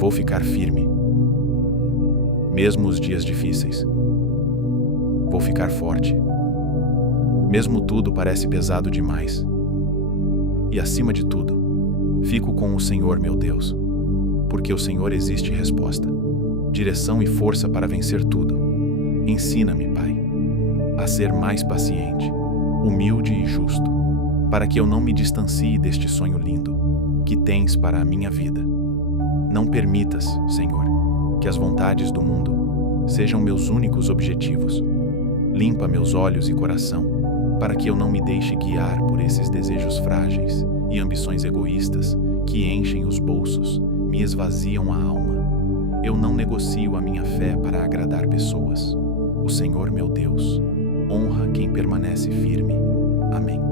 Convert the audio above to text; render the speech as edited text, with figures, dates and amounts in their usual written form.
Vou ficar firme, mesmo os dias difíceis. Vou ficar forte, mesmo tudo parece pesado demais. E acima de tudo, fico com o Senhor meu Deus, porque o Senhor existe resposta, direção e força para vencer tudo. Ensina-me, Pai, a ser mais paciente, humilde e justo, para que eu não me distancie deste sonho lindo que tens para a minha vida. Não permitas, Senhor, que as vontades do mundo sejam meus únicos objetivos. Limpa meus olhos e coração, para que eu não me deixe guiar por esses desejos frágeis e ambições egoístas que enchem os bolsos, me esvaziam a alma. Eu não negocio a minha fé para agradar pessoas. O Senhor, meu Deus, honra quem permanece firme. Amém.